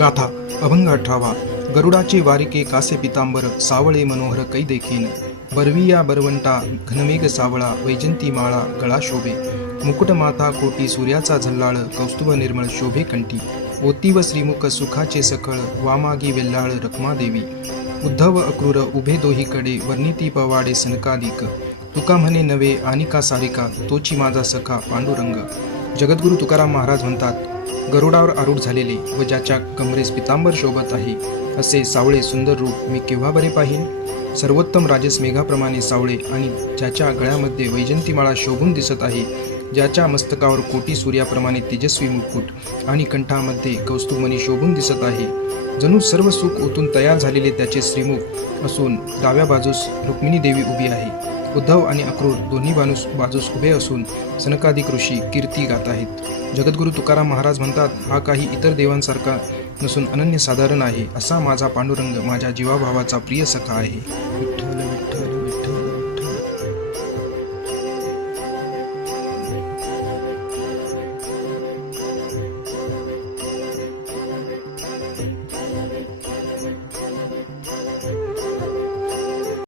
गाथा अभंग 18वा. गरुडाचे वारिके कासे पितांबर सावळे मनोहर कै देखीन. बरविया बरवंटा घनमेघ सावळा वैजंती माळा गळा शोभे. मुकुट माथा कोटी सूर्याचा झल्लाळ कौस्तुभ निर्मळ शोभे कंठी. ओती व श्रीमुख सुखाचे सखळ वामागी वेल्लाळ रखमादेवी. उद्धव अक्रूर उभे दोहीकडे वर्णिती पवाडे सनकादिक. तुका म्हणे नवे आनिका सारिका तोची माझा सखा पांडुरंग. जगद्गुरु तुकाराम महाराज म्हणतात, गरुडावर आरूढ झालेले व ज्याच्या कमरेस पितांबर शोभत आहे असे सावळे सुंदर रूप मी केव्हा बरे पाहीन. सर्वोत्तम राजस मेघाप्रमाणे सावळे आणि ज्याच्या गळ्यामध्ये वैजंतीमाळा शोभून दिसत आहे, ज्याच्या मस्तकावर कोटी सूर्याप्रमाणे तेजस्वी मुकुट आणि कंठामध्ये कौस्तुभमणी शोभून दिसत आहे. जणू सर्व सुख ओतून तयार झालेले त्याचे श्रीमुख असून डाव्या बाजूस रुक्मिणी देवी उभी आहे. उद्धव आणि अक्रूर दोन्ही बाजूस उभे असून सनकादिक ऋषी कीर्ती गात आहेत. जगद्गुरु तुकाराम महाराज म्हणतात, हा काही इतर देवांसारखा नसून अनन्यसाधारण आहे. असा माझा पांडुरंग माझ्या जीवाभावाचा प्रिय सखा आहे. विठ्ठल विठ्ठल.